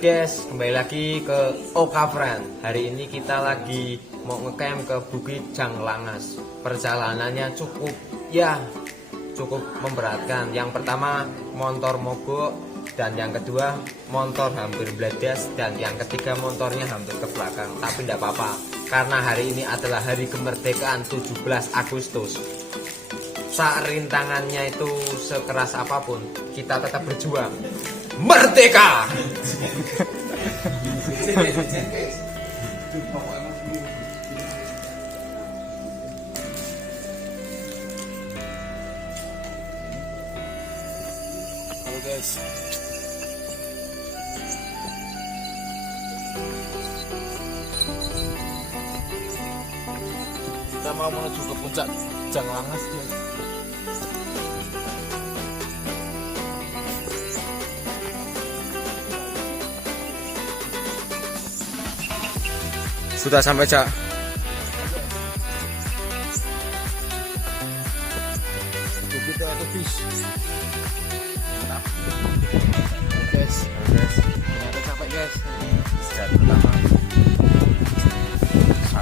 guys, kembali lagi ke Oka Friend. Hari ini kita lagi mau ngecamp ke Bukit Janglangas. Perjalanannya cukup memberatkan. Yang pertama motor mogok, dan yang kedua motor hampir bledas, dan yang ketiga motornya hampir ke belakang. Tapi tidak apa-apa, karena hari ini adalah hari kemerdekaan 17 Agustus. Saat rintangannya itu sekeras apapun, kita tetap berjuang. Merdeka! Halo guys, kita mau menuju ke puncak Janglangas guys. Sudah sampai, Cak. Kita ke bis. Mantap. Guys, ternyata capek guys. Istirahat pertama.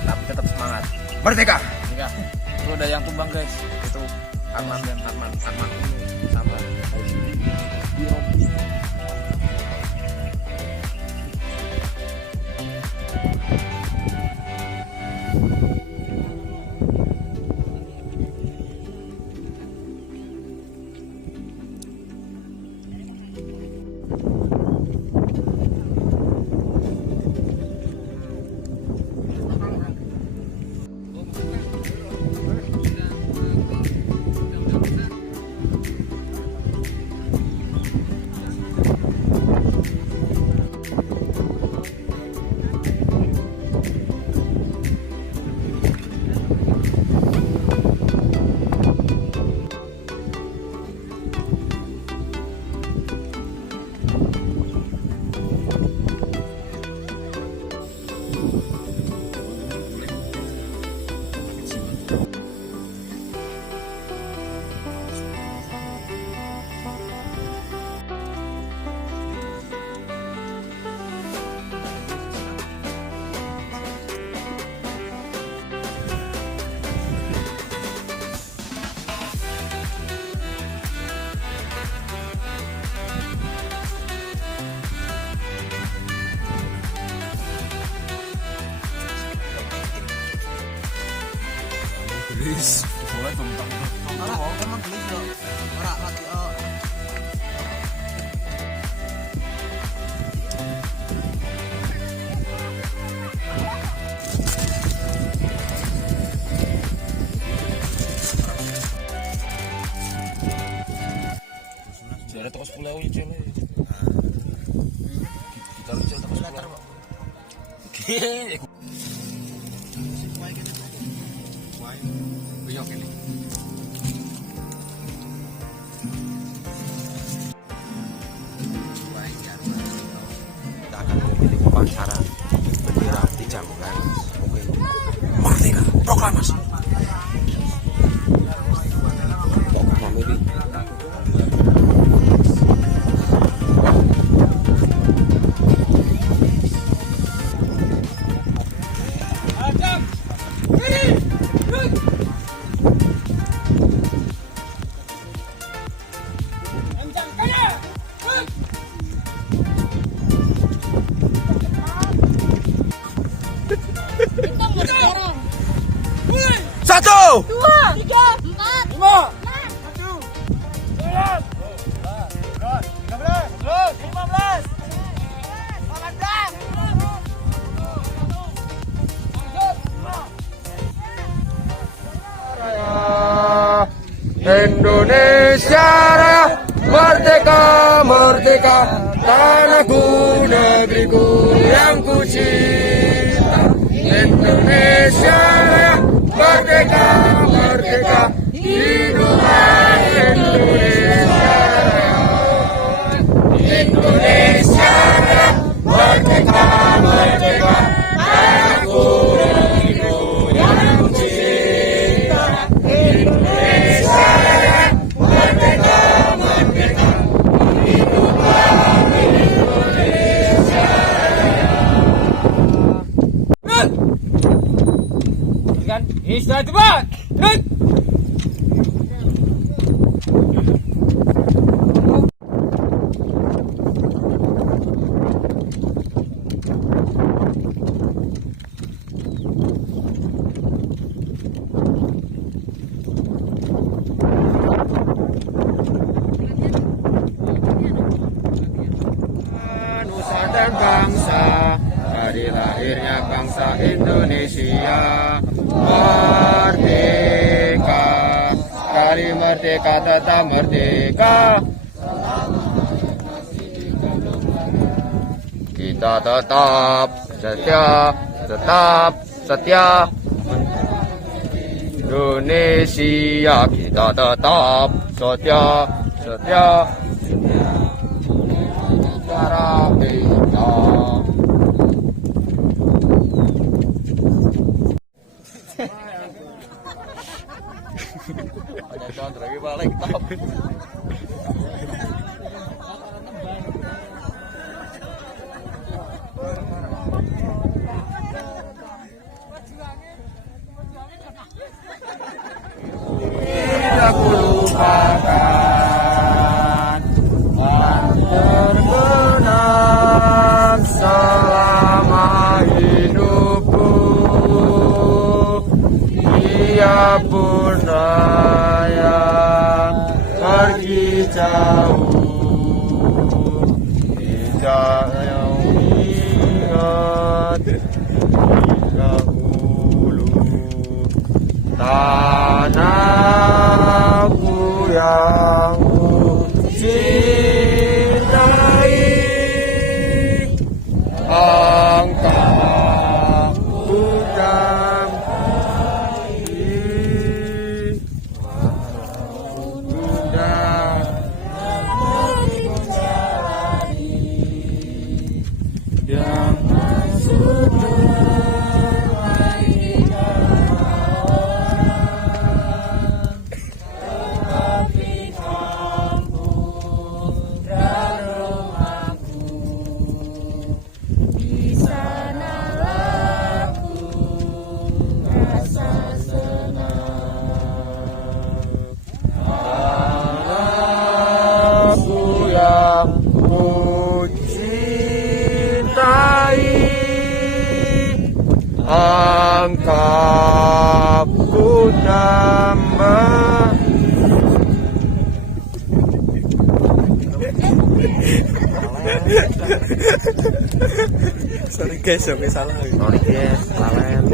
Tapi tetap semangat. Merdeka! Ya, itu ada yang tumbang guys. Itu Arman sama Robi. Gelis, boleh tumpang. Emang gelis loh. Ora lagi Jarak toko 10 ewu cene. Kita lu jarak toko 10 meter, Pak. Oke. Buyok ini. Kita akan memilih upacara bendera di Janglangas. Oke. Merdeka! Proklamasi! Memilih Satu, dua, tiga, empat, Lima. enam, 15. Indonesia Raya, merdeka, merdeka, tanahku, negeriku yang ku cinta. Indonesia Raya, merdeka, merdeka, hiduplah Indonesia Raya. Indonesia Raya, merdeka, merdeka, tanahku, negeriku yang ku cinta. Indonesia Raya, merdeka, merdeka, hiduplah Indonesia. kan? Istirahat cepat. Hei. Nusa dan bangsa, hari lahirnya bangsa Indonesia. Merdeka, kali merdeka tetap merdeka. Kita tetap setia Indonesia, kita tetap setia cara kita. Ada contoh lagi balik top. Tidak kulupakan terbenam selama hidupku. Dia pun yang pergi jauh, tidak yang ingat dahulu. Tanahku yang ku cintai, engkau ku dampingi. Bunda yang angkat ku nambah. Sorry guys, sampai salah. Sorry guys, salah.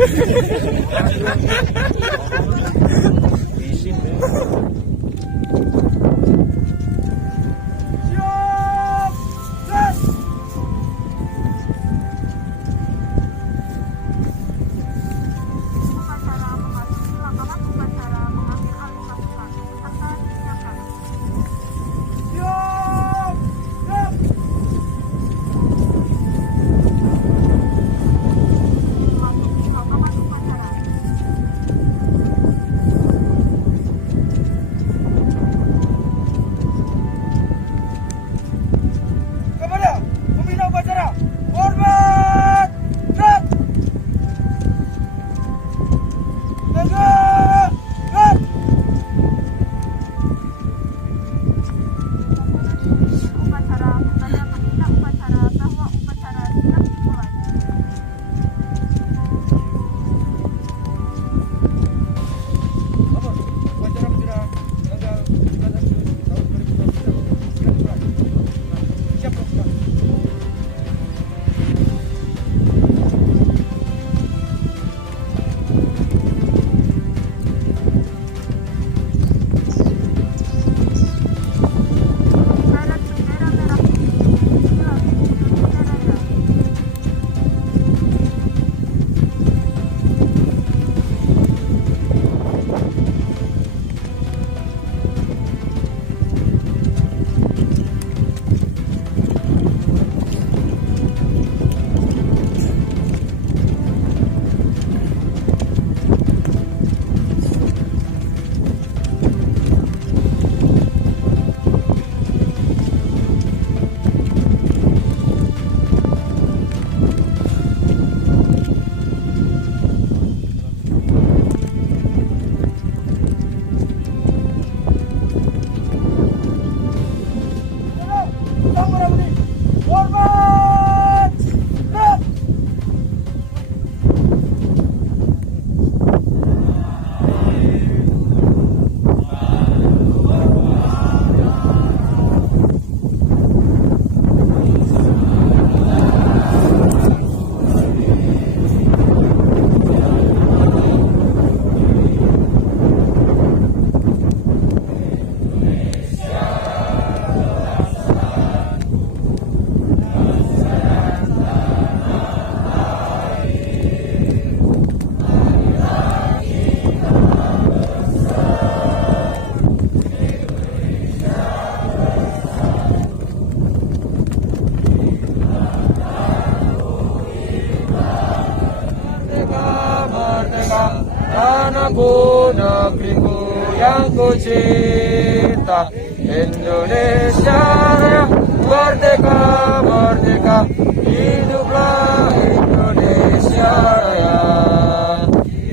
merdeka, tanahku negeriku yang ku cinta. Indonesia Raya, merdeka, merdeka, hiduplah Indonesia Raya.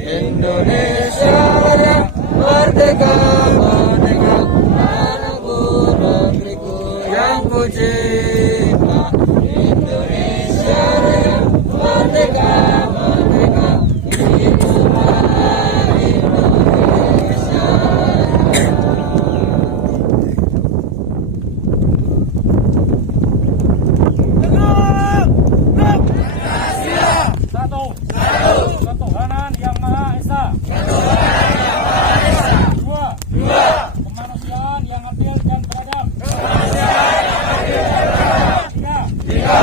Indonesia Raya, merdeka, merdeka, tanahku negeriku yang ku cinta. Indonesia Raya, merdeka, merdeka, hiduplah Indonesia. Satu. Ketuhanan Yang Maha Esa. Dua. Kemanusiaan yang adil dan beradab. Tiga.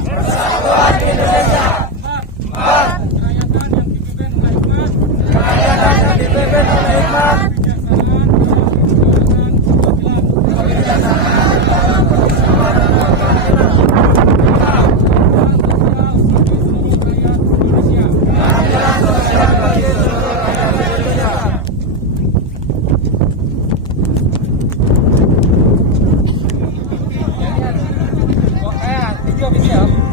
Persatuan Indonesia. Empat. Kerakyatan yang dipimpin oleh hikmat. Kebijaksanaan,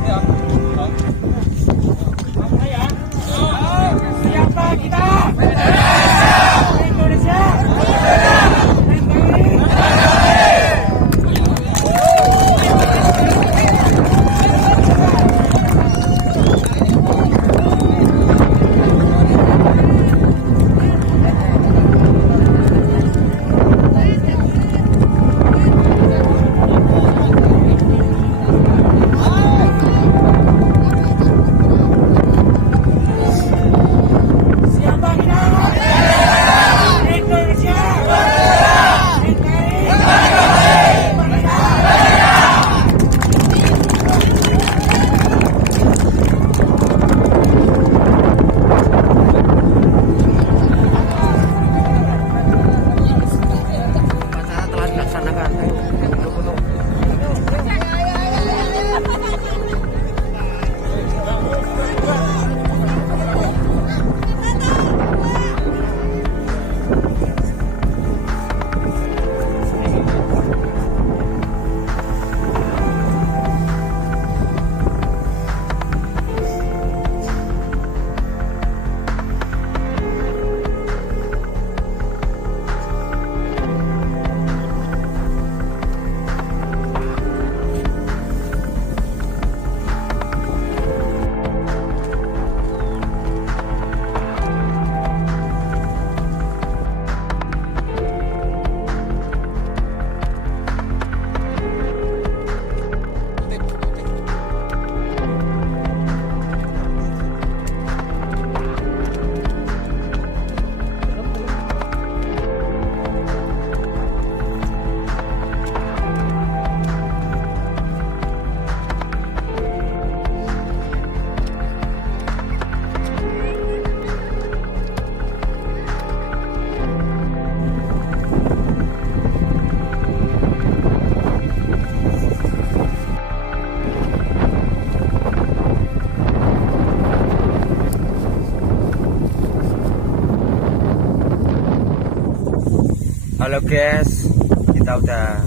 Halo guys, kita udah